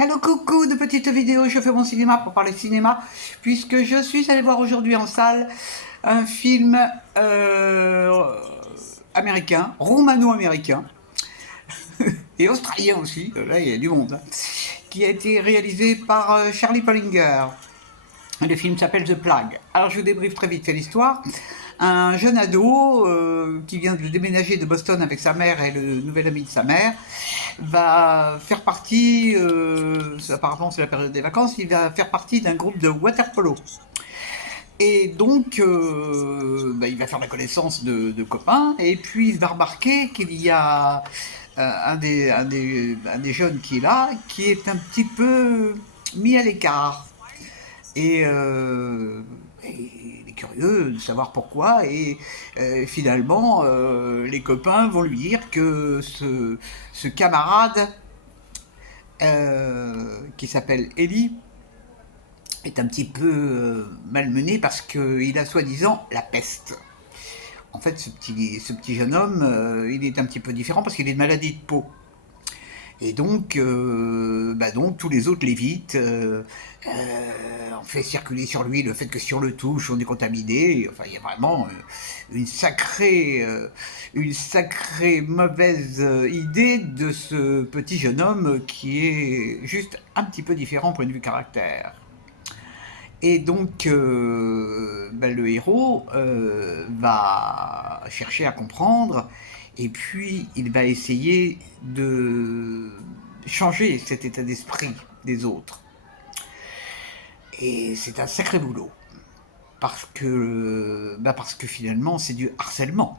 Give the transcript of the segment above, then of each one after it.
Hello coucou de petites vidéos, je fais mon cinéma pour parler cinéma, puisque je suis allée voir aujourd'hui en salle un film américain, romano-américain, et australien aussi, là il y a du monde, hein, qui a été réalisé par Charlie Pollinger. Le film s'appelle The Plague. Alors je vous débriefe très vite fait l'histoire. Un jeune ado qui vient de déménager de Boston avec sa mère et le nouvel ami de sa mère va faire partie, apparemment c'est la période des vacances, il va faire partie d'un groupe de water polo. Et donc, il va faire la connaissance de copains, et puis il va remarquer qu'il y a un des jeunes qui est là, qui est un petit peu mis à l'écart. Et il est curieux de savoir pourquoi, et finalement, les copains vont lui dire que ce camarade qui s'appelle Ellie est un petit peu malmené parce qu'il a soi-disant la peste. En fait, ce petit jeune homme, il est un petit peu différent parce qu'il a une maladie de peau. Et donc, donc tous les autres l'évitent. On fait circuler sur lui le fait que si on le touche, on est contaminé. Enfin, il y a vraiment une sacrée mauvaise idée de ce petit jeune homme qui est juste un petit peu différent point de vue caractère. Et donc, le héros va chercher à comprendre, et puis il va essayer de changer cet état d'esprit des autres. Et c'est un sacré boulot, parce que finalement c'est du harcèlement.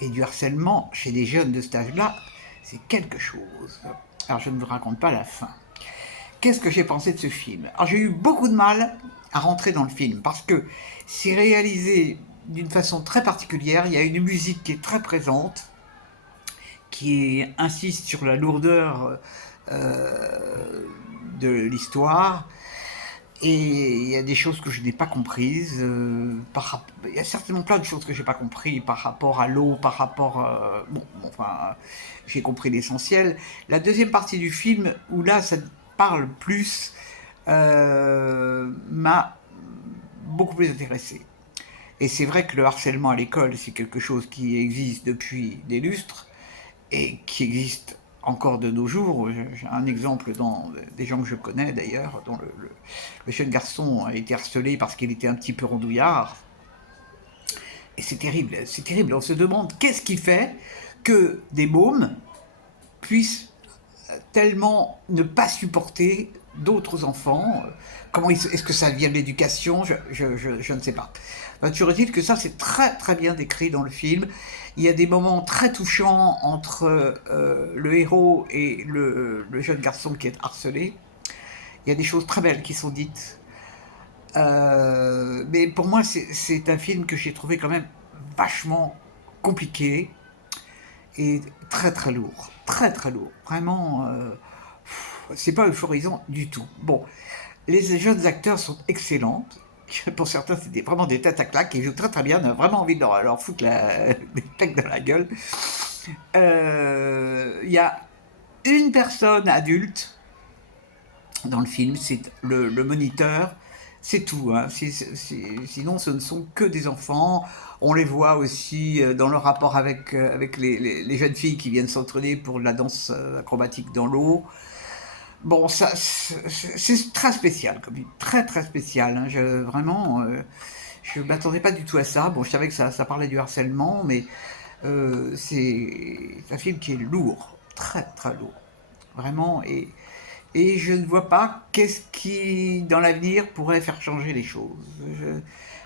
Et du harcèlement chez des jeunes de cet âge-là, c'est quelque chose. Alors je ne vous raconte pas la fin. Qu'est-ce que j'ai pensé de ce film? Alors j'ai eu beaucoup de mal à rentrer dans le film parce que c'est réalisé d'une façon très particulière. Il y a une musique qui est très présente, qui insiste sur la lourdeur de l'histoire. Et il y a des choses que je n'ai pas comprises. Il y a certainement plein de choses que je n'ai pas comprises par rapport à l'eau, par rapport... j'ai compris l'essentiel. La deuxième partie du film, où là, ça parle plus, m'a beaucoup plus intéressé. Et c'est vrai que le harcèlement à l'école, c'est quelque chose qui existe depuis des lustres et qui existe encore de nos jours. J'ai un exemple dans des gens que je connais d'ailleurs, dont le jeune garçon a été harcelé parce qu'il était un petit peu rondouillard. Et c'est terrible, c'est terrible. On se demande qu'est-ce qui fait que des mômes puissent tellement ne pas supporter d'autres enfants. Comment est-ce que ça vient de l'éducation? Je ne sais pas. Toujours est-il que ça, c'est très très bien décrit dans le film. Il y a des moments très touchants entre le héros et le jeune garçon qui est harcelé. Il y a des choses très belles qui sont dites. Mais pour moi, c'est un film que j'ai trouvé quand même vachement compliqué et très très lourd. Très très lourd. Vraiment, c'est pas euphorisant du tout. Bon, les jeunes acteurs sont excellents. Pour certains, c'était vraiment des têtes à claques. Ils jouent très très bien. On a vraiment envie de leur foutre des claques dans la gueule. Il y a une personne adulte dans le film, c'est le moniteur. C'est tout. Hein. Sinon, ce ne sont que des enfants. On les voit aussi dans leur rapport avec les jeunes filles qui viennent s'entraîner pour la danse acrobatique dans l'eau. Bon, ça, c'est très spécial, comme très très spécial. Hein. Vraiment, je m'attendais pas du tout à ça. Bon, je savais que ça parlait du harcèlement, mais c'est un film qui est lourd, très très lourd, vraiment. Et je ne vois pas qu'est-ce qui, dans l'avenir, pourrait faire changer les choses.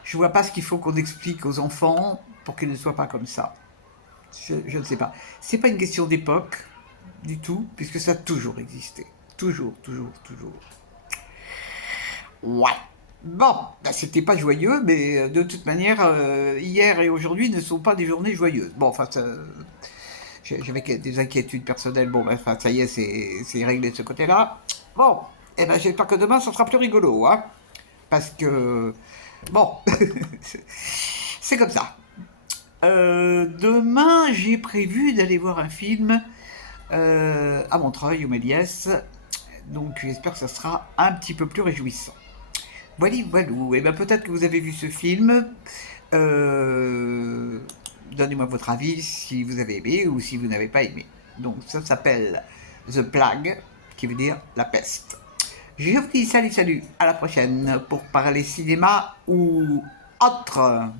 Je vois pas ce qu'il faut qu'on explique aux enfants pour qu'ils ne soient pas comme ça. Je ne sais pas. C'est pas une question d'époque du tout, puisque ça a toujours existé. Toujours, toujours, toujours. Ouais. Bon, c'était pas joyeux, mais de toute manière, hier et aujourd'hui ne sont pas des journées joyeuses. Bon, enfin, j'avais des inquiétudes personnelles. Bon, enfin, ça y est, c'est réglé de ce côté-là. Bon, eh ben, j'espère que demain, ça sera plus rigolo, hein. Parce que, bon, c'est comme ça. Demain, j'ai prévu d'aller voir un film à Montreuil, au Méliès, Donc j'espère que ça sera un petit peu plus réjouissant. Voilà, voilà. Et bien peut-être que vous avez vu ce film. Euh, Donnez-moi votre avis si vous avez aimé ou si vous n'avez pas aimé. Donc ça s'appelle The Plague, qui veut dire la peste. Je vous dis salut, salut, à la prochaine pour parler cinéma ou autre.